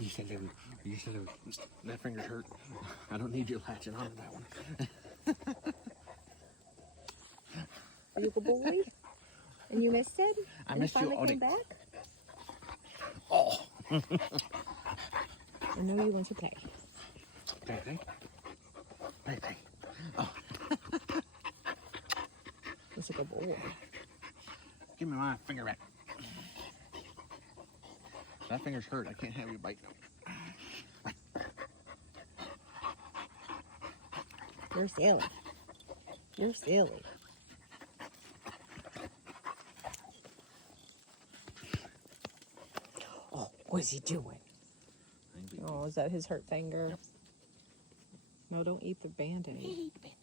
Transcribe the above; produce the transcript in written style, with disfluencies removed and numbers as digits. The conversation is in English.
You said that finger's hurt. I don't need you latching onto that one. Are you a good boy? And you missed it? I missed you, finally came Odie. back? Oh. I know you want to play. Hey. Oh, That's a good boy. give me my finger back. That finger's hurt. I can't have you bite. You're silly. You're silly. Oh, what's he doing? Oh, is that his hurt finger? Yep. No, don't eat the Band-Aid. Eat Band-Aid.